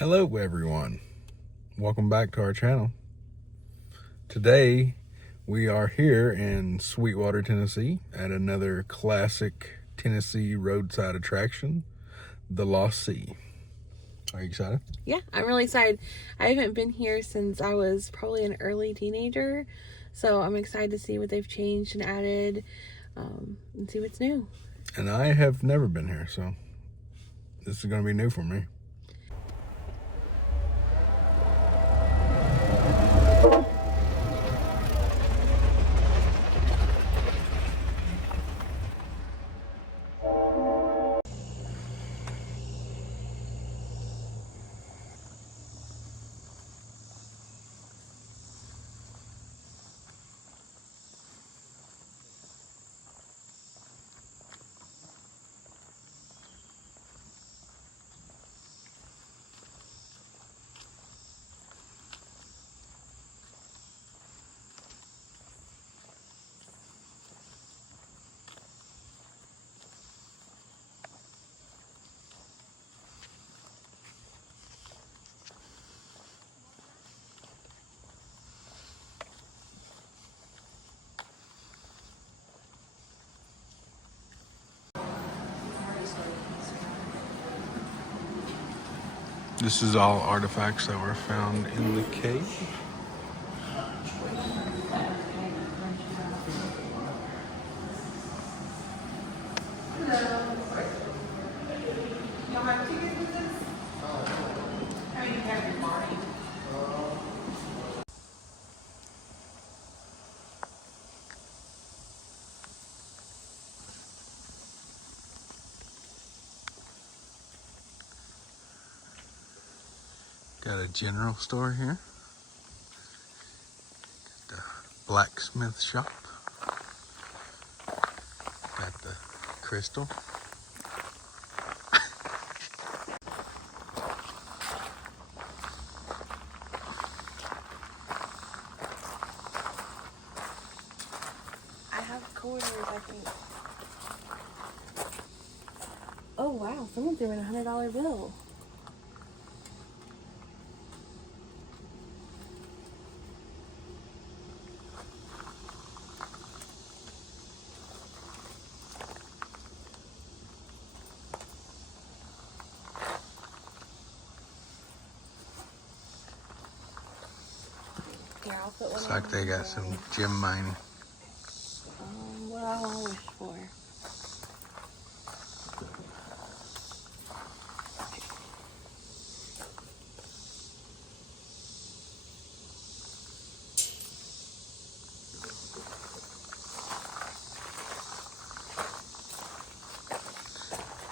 Hello everyone, welcome back to our channel. Today we are here in Sweetwater, Tennessee at another classic Tennessee roadside attraction, the Lost Sea. Are you excited? Yeah, I'm really excited. I haven't been here since I was probably an early teenager, so I'm excited to see what they've changed and added and see what's new. And I have never been here, so this is going to be new for me. This is all artifacts that were found in the cave. Got a general store here. Got the blacksmith shop. Got the crystal. I have quarters, I think. Oh wow, someone threw in a $100 bill. Here, I'll put one. Looks like they got some gem mining. What I want to wish for.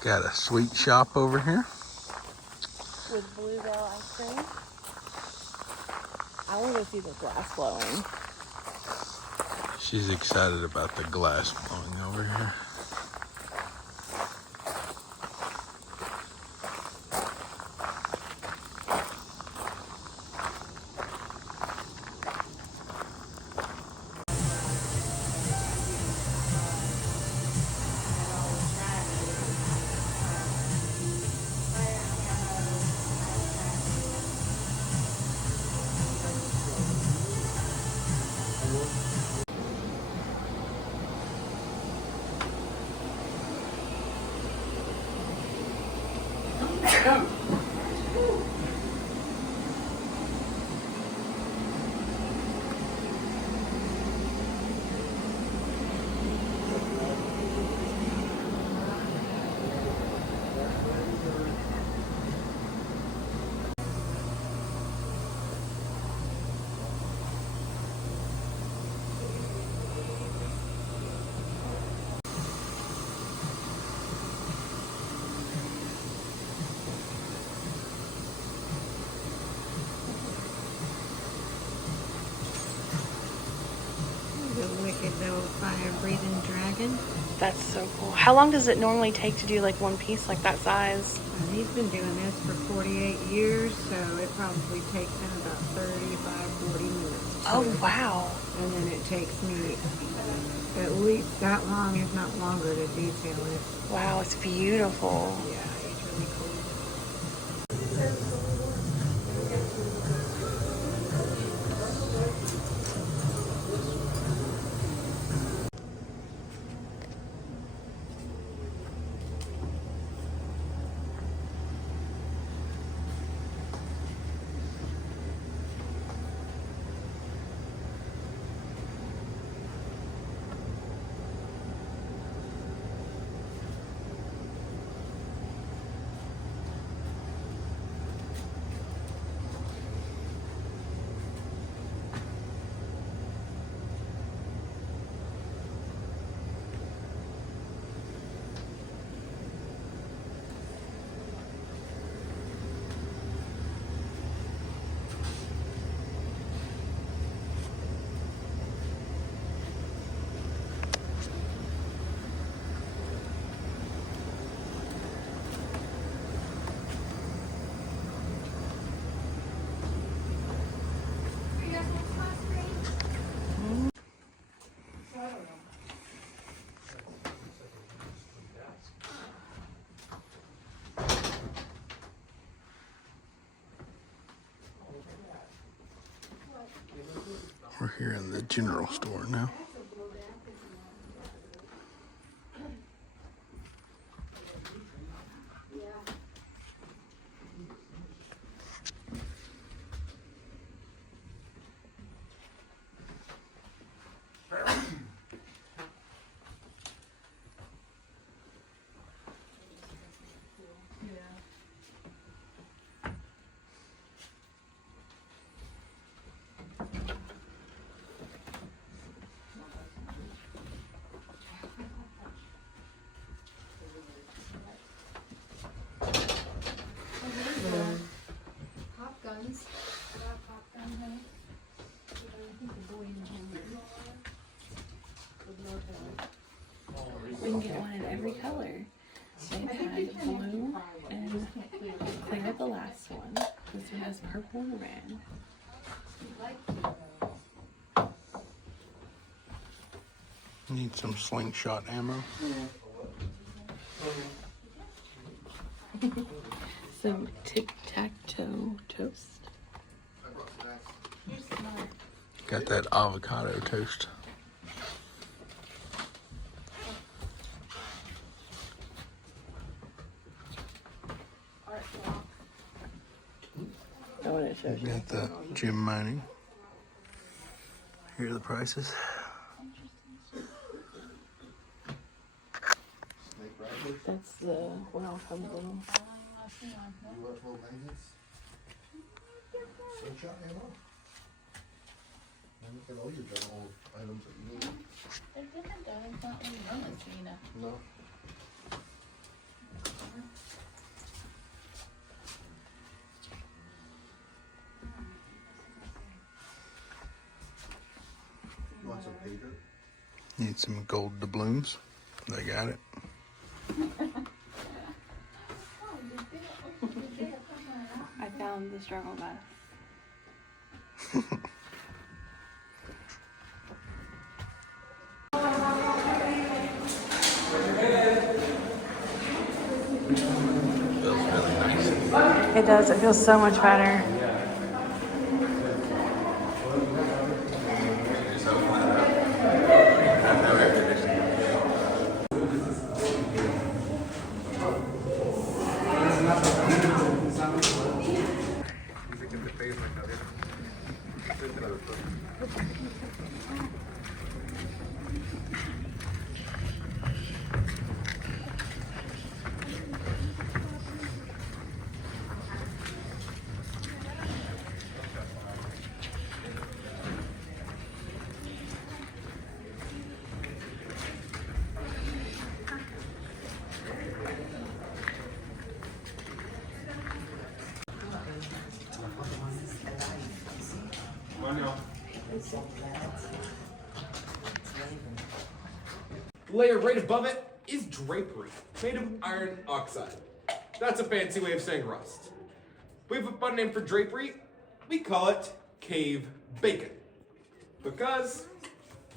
Got a sweet shop over here. With bluebell ice cream. I want to see the glass blowing. She's excited about the glass blowing over here. Wicked little fire-breathing dragon. That's so cool. How long does it normally take to do like one piece like that size? And he's been doing this for 48 years, so it probably takes him about 35-40 minutes. Oh wow. And then it takes me at least that long, if not longer, to detail it. Wow, it's beautiful. Yeah, he's really cool. Here in the general store now. Pop guns. Pop gun, honey. I think the boy in We can get one in every color. They've had blue and clear the last one. This one has purple and red. Need some slingshot ammo. Some tic-tac-toe toast. Got that avocado toast. Oh, and it shows you. Got the gym mining. Here are the prices. That's the one all comes in. No. Need some gold doubloons. They got it. I found the struggle bus. Feels really nice. It does. It feels so much better. The layer right above it is drapery, made of iron oxide. That's a fancy way of saying rust. We have a fun name for drapery. We call it cave bacon. Because,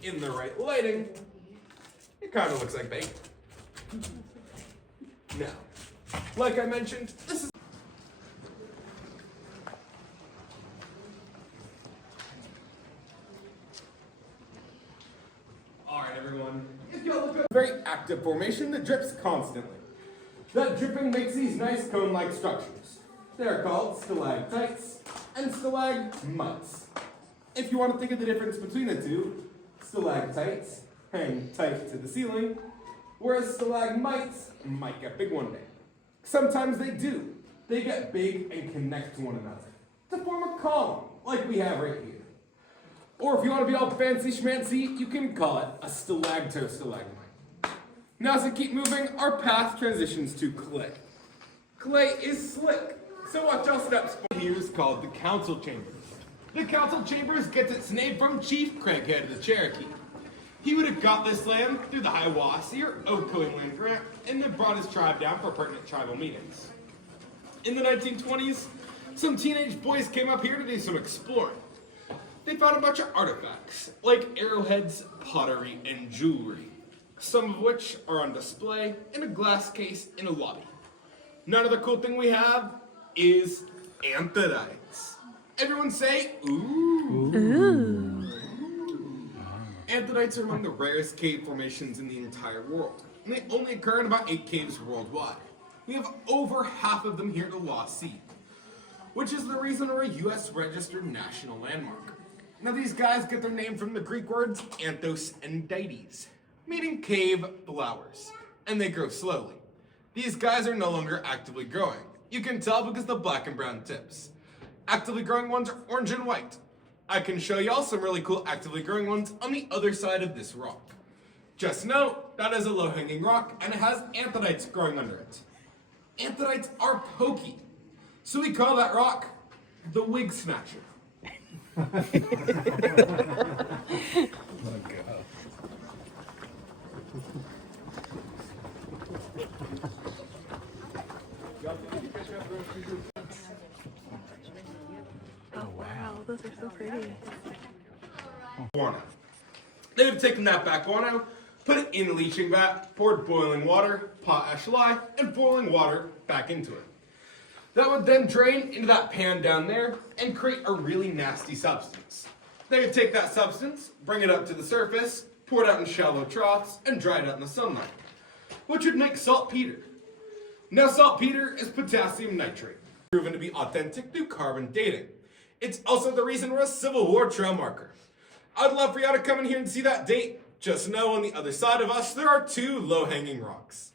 in the right lighting, it kind of looks like bacon. Now, like I mentioned, this is Alright everyone, if y'all look at a very active formation that drips constantly. That dripping makes these nice cone-like structures. They're called stalactites and stalagmites. If you want to think of the difference between the two, stalactites hang tight to the ceiling, whereas stalagmites might get big one day. Sometimes they do. They get big and connect to one another to form a column, like we have right here. Or if you want to be all fancy schmancy, you can call it a stalactostalagmite. Now as we keep moving, our path transitions to clay. Clay is slick, so watch our steps. Here is called the council chambers. The council chambers gets its name from Chief Craighead of the Cherokee. He would have got this land through the Hiwassee or Ocoee land grant and then brought his tribe down for pertinent tribal meetings. In the 1920s, some teenage boys came up here to do some exploring. They found a bunch of artifacts, like arrowheads, pottery, and jewelry, some of which are on display in a glass case in a lobby. Another cool thing we have is anthodites. Everyone say, ooh. Ooh. Anthodites are among the rarest cave formations in the entire world, and they only occur in about 8 caves worldwide. We have over half of them here at the Lost Sea, which is the reason we're a U.S. registered national landmark. Now these guys get their name from the Greek words anthos and dites, meaning cave flowers, and they grow slowly. These guys are no longer actively growing. You can tell because of the black and brown tips. Actively growing ones are orange and white. I can show y'all some really cool actively growing ones on the other side of this rock. Just note, that is a low-hanging rock and it has anthodites growing under it. Anthodites are pokey, so we call that rock the Wig Snatcher. Oh, God. Oh wow, those are so pretty. Guano. They would have taken that back guano, put it in a leaching vat, poured boiling water, potash lye, and boiling water back into it. That would then drain into that pan down there and create a really nasty substance. They would take that substance, bring it up to the surface, pour it out in shallow troughs, and dry it out in the sunlight, which would make saltpeter. Now saltpeter is potassium nitrate, proven to be authentic through carbon dating. It's also the reason we're a Civil War trail marker. I'd love for y'all to come in here and see that date. Just know on the other side of us, there are 2 low-hanging rocks.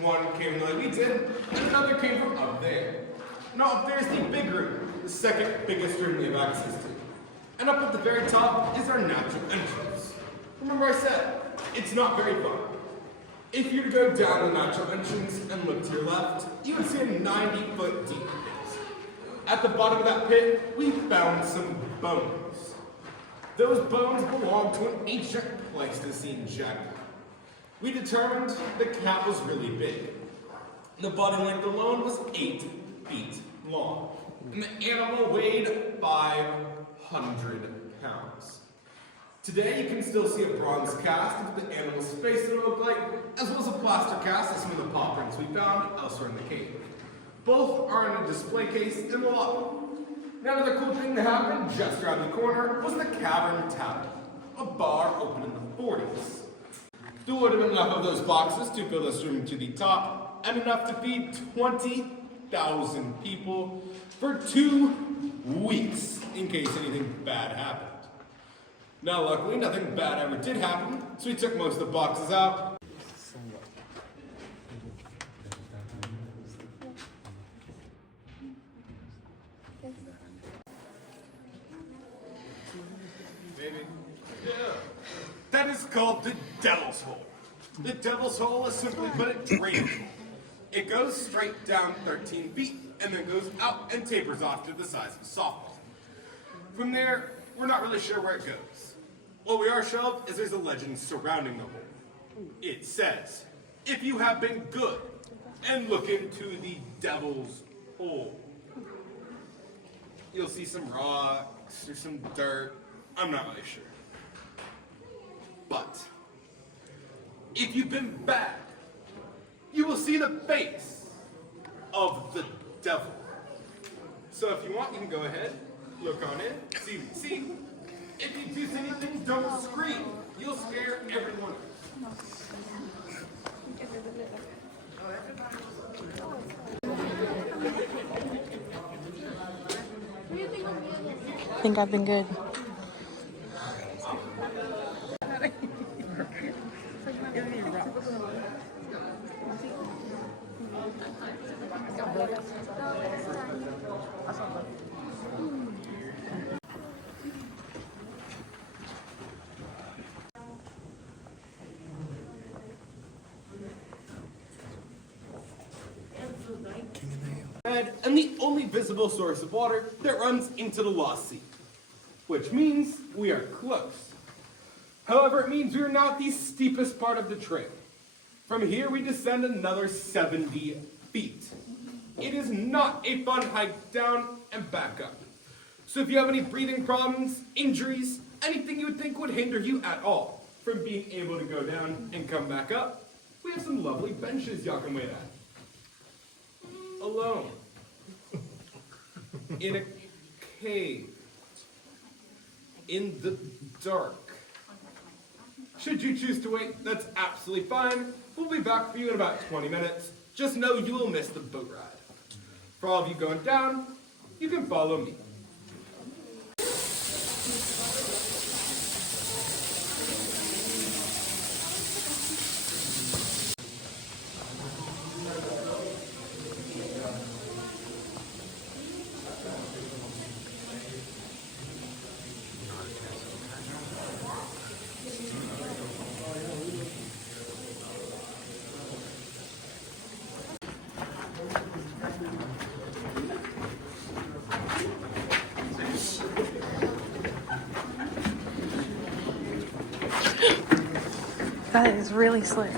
One came from the way we did, and another came from up there. Now up there is the big room, the second biggest room we have access to. And up at the very top is our natural entrance. Remember I said, it's not very far. If you were to go down the natural entrance and look to your left, you would see a 90-foot deep pit. At the bottom of that pit, we found some bones. Those bones belong to an ancient Pleistocene jaguar. We determined the cat was really big. The body length alone was 8 feet long, and the animal weighed 500 pounds. Today you can still see a bronze cast of the animal's face that it looked like, as well as a plaster cast of some of the paw prints we found elsewhere in the cave. Both are in a display case in the lobby. Now another cool thing that happened just around the corner was the Cavern Tavern, a bar opened in the 40s. There would have been enough of those boxes to fill this room to the top, and enough to feed 20,000 people for 2 weeks in case anything bad happened. Now luckily nothing bad ever did happen, so we took most of the boxes out. Maybe. Yeah. That is called the Devil's Hole. The Devil's Hole is simply put a drainage hole. It goes straight down 13 feet and then goes out and tapers off to the size of a softball. From there, we're not really sure where it goes. What we are sure of is there's a legend surrounding the hole. It says, if you have been good and look into the Devil's Hole, you'll see some rocks or some dirt. I'm not really sure. But if you've been bad, you will see the face of the devil. So if you want, you can go ahead, look on in, see what you see. If you do see anything, don't scream. You'll scare everyone. I think I've been good. And the only invisible source of water that runs into the lost sea, which means we are close. However, it means we are now at the steepest part of the trail. From here, we descend another 70 feet. It is not a fun hike down and back up. So if you have any breathing problems, injuries, anything you would think would hinder you at all from being able to go down and come back up, we have some lovely benches y'all can wait at. Alone. In a cave. In the dark. Should you choose to wait, that's absolutely fine. We'll be back for you in about 20 minutes. Just know you will miss the boat ride. For all of you going down, you can follow me. That is really slick.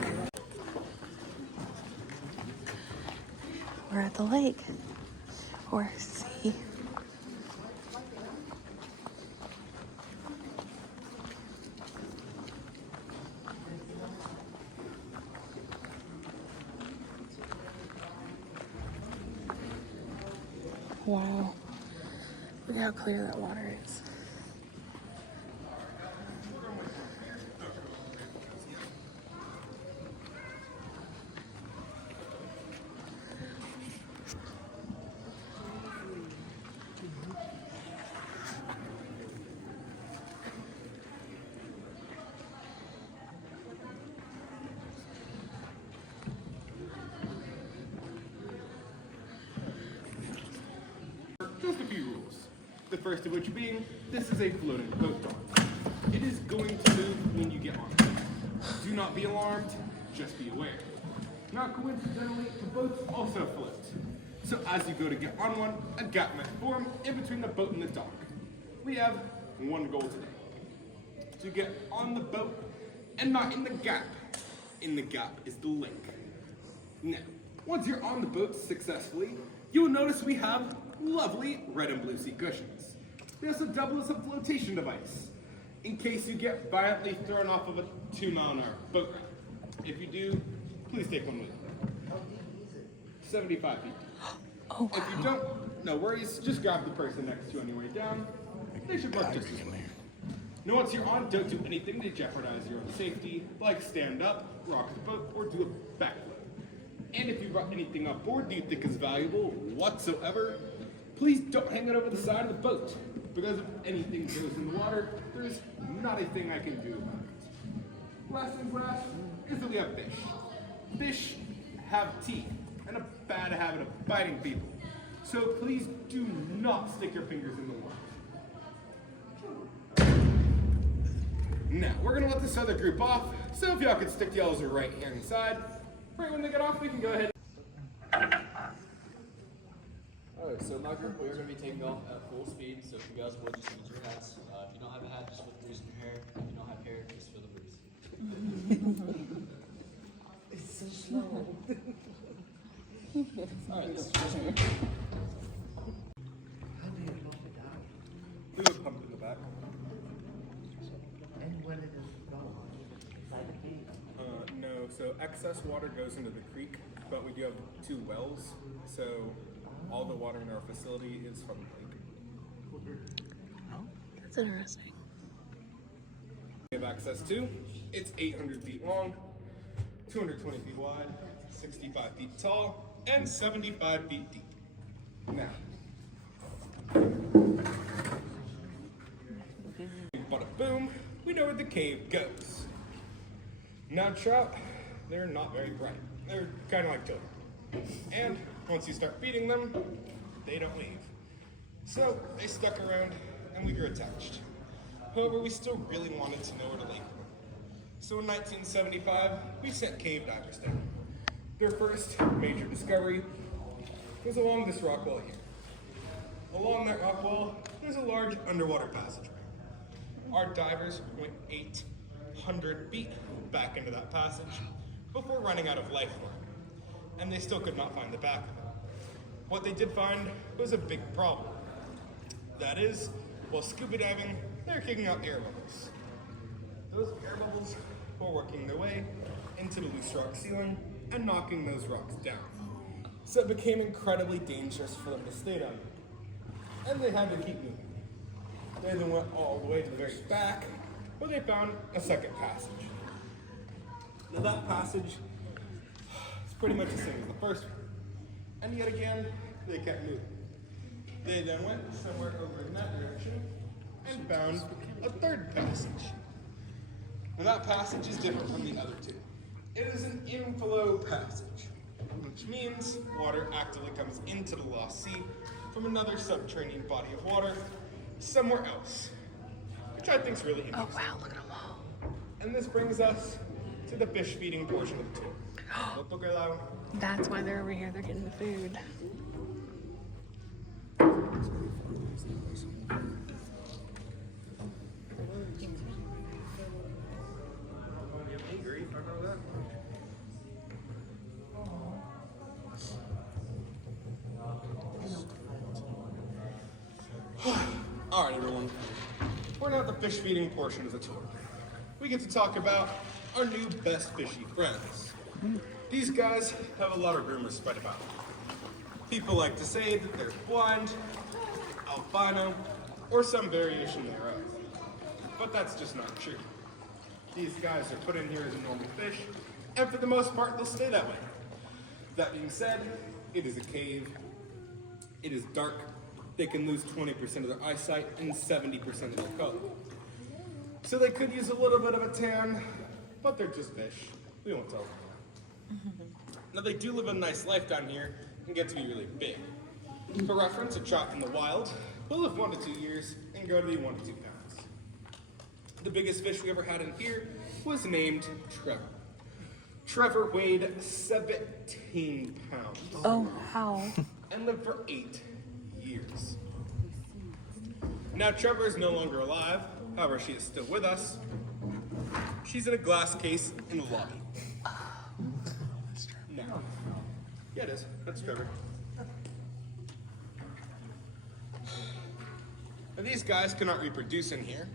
We're at the lake or sea. Wow. Look how clear that water is. Just a few rules. The first of which being, this is a floating boat dock. It is going to move when you get on it. Do not be alarmed, just be aware. Now coincidentally, the boats also float. So as you go to get on one, a gap might form in between the boat and the dock. We have one goal today. To get on the boat and not in the gap. In the gap is the lake. Now, once you're on the boat successfully, you will notice we have lovely red and blue sea cushions. They also double as a flotation device, in case you get violently thrown off of a 2-mile-an-hour boat ride. If you do, please take one with you. 75 feet. Oh, wow. If you don't, no worries, just grab the person next to you on your way down. They should work just as well. Now once you're on, don't do anything to jeopardize your own safety, like stand up, rock the boat, or do a backflip. And if you brought anything on board that you think is valuable whatsoever, please don't hang it over the side of the boat, because if anything goes in the water, there's not a thing I can do about it. Last thing last is that we have fish. Fish have teeth and a bad habit of biting people. So please do not stick your fingers in the water. Now, we're gonna let this other group off, so if y'all could stick y'all's right hand side, right when they get off, we can go ahead. Alright, so my group, we're going to be taking off at full speed, so if you guys would, just use your hats. If you don't have a hat, just put the breeze in your hair. If you don't have hair, just feel the breeze. It's so slow. Alright, this is just me. We would pump in the back. And where did it go? Inside the cave? No, so excess water goes into the creek, but we do have 2 wells, so all the water in our facility is from the lake. Oh, that's interesting. We have access to, it's 800 feet long, 220 feet wide, 65 feet tall, and 75 feet deep. Now, bada boom, we know where the cave goes. Now trout, they're not very bright. They're kind of like children. And once you start feeding them, they don't leave. So they stuck around and we grew attached. However, we still really wanted to know where the lake went. So in 1975, we sent cave divers down. Their first major discovery was along this rock wall here. Along that rock wall, there's a large underwater passageway. Our divers went 800 feet back into that passage before running out of lifeline, and they still could not find the back of it. What they did find was a big problem. That is, while scuba diving, they're kicking out air bubbles. Those air bubbles were working their way into the loose rock ceiling and knocking those rocks down. So it became incredibly dangerous for them to stay down there. And they had to keep moving. They then went all the way to the very back, where they found a second passage. Now that passage is pretty much the same as the first one. And yet again, they kept moving. They then went somewhere over in that direction and found a third passage. Now that passage is different from the other two. It is an inflow passage, which means water actively comes into the lost sea from another subterranean body of water somewhere else, which I think is really interesting. Oh wow, look at them all. And this brings us to the fish feeding portion of the tour. That's why they're over here. They're getting the food. Alright everyone, we're now at the fish feeding portion of the tour. We get to talk about our new best fishy friends. These guys have a lot of rumors spread about them. People like to say that they're blind, albino, or some variation thereof. But that's just not true. These guys are put in here as a normal fish, and for the most part they'll stay that way. That being said, it is a cave, it is dark, they can lose 20% of their eyesight and 70% of their color. So they could use a little bit of a tan, but they're just fish. We won't tell them that. Now they do live a nice life down here and get to be really big. For reference, a trout in the wild will live 1 to 2 years and grow to be 1 to 2 pounds. The biggest fish we ever had in here was named Trevor. Trevor weighed 17 pounds. Oh wow. And lived for 8 years. Now Trevor is no longer alive, however she is still with us. She's in a glass case in the lobby. No. Yeah, it is. That's Trevor. Now these guys cannot reproduce in here.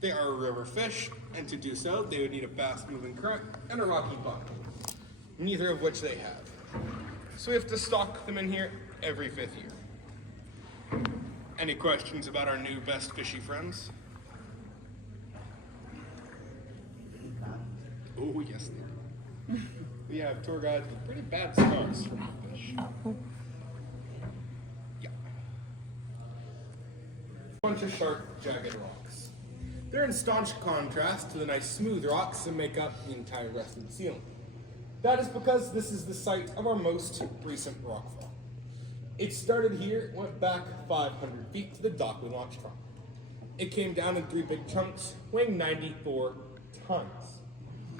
They are a river fish, and to do so, they would need a fast-moving current and a rocky bottom, neither of which they have. So we have to stock them in here every 5th year. Any questions about our new best fishy friends? Oh, yes, there. We have tour guides with pretty bad scars from the fish. Yeah. Bunch of sharp, jagged rocks. They're in staunch contrast to the nice smooth rocks that make up the entire rest of the ceiling. That is because this is the site of our most recent rockfall. It started here, went back 500 feet to the dock we launched from. It came down in 3 big chunks, weighing 94 tons.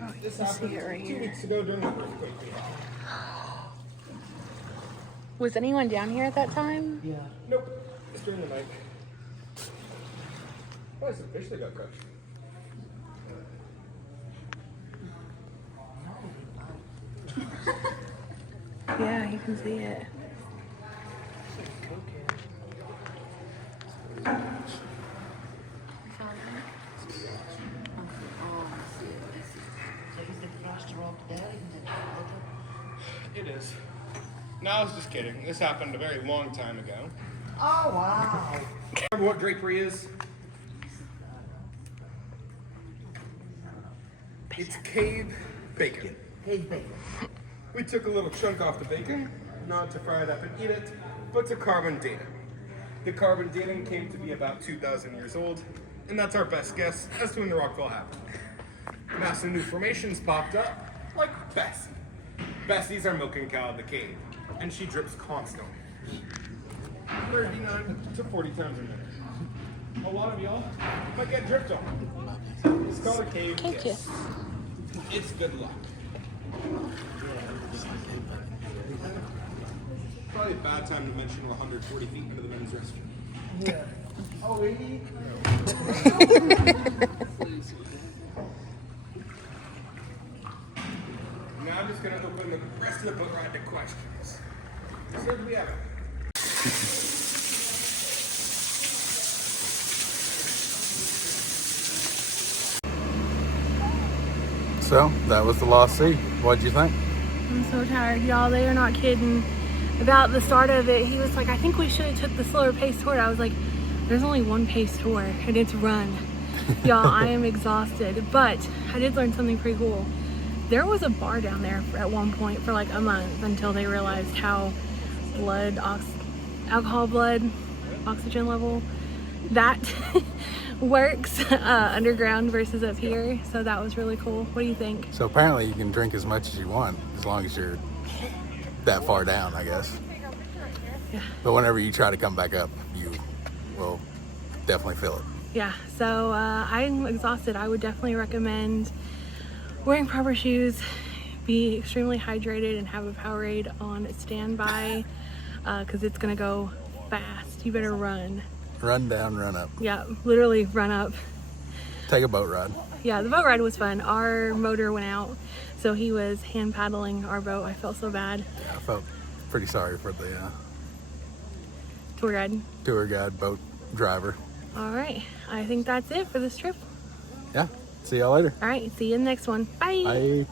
Oh, you This can see happened it right 2 here. weeks ago during the earthquake we had. Was anyone down here at that time? Yeah. Nope, it's during the night. Why some fish that got crushed? Yeah, you can see it. So he's the first rock there in the water? It is. No, I was just kidding. This happened a very long time ago. Oh, wow. Remember what drapery is? It's cave bacon. Hey, baby. We took a little chunk off the bacon, not to fry it up and eat it, but to carbon date it. The carbon dating came to be about 2,000 years old, and that's our best guess as to when the rockfall happened. Massive new formations popped up, like Bessie. Bessie's our milking cow of the cave, and she drips constantly. 39 to 40 times a minute. A lot of y'all might get dripped on. It's called a cave Thank you. kiss. It's good luck. probably a bad time to mention 140 feet into the men's restroom. Yeah. Oh, 80? Now I'm just going to open the rest of the boat ride to questions. So do we have it? So that was the Lost Sea. What'd you think? I'm so tired, y'all. They are not kidding. About the start of it, he was like, I think we should have took the slower pace tour. I was like, there's only one pace tour and it's run. Y'all, I am exhausted, but I did learn something pretty cool. There was a bar down there at one point for like a month until they realized how alcohol blood oxygen level that works underground versus up here. So that was really cool. What do you think? So apparently you can drink as much as you want as long as you're that far down, I guess. Yeah. But whenever you try to come back up, you will definitely feel it. Yeah, so I'm exhausted. I would definitely recommend wearing proper shoes, be extremely hydrated, and have a Powerade on standby because it's gonna go fast. You better run. Run down, run up. Yeah, literally run up. Take a boat ride. Yeah, the boat ride was fun. Our motor went out, so he was hand paddling our boat. I felt so bad. Yeah, I felt pretty sorry for the Tour guide. tour guide, boat driver. All right, I think that's it for this trip. Yeah, see y'all later. All right, see you in the next one. Bye. Bye.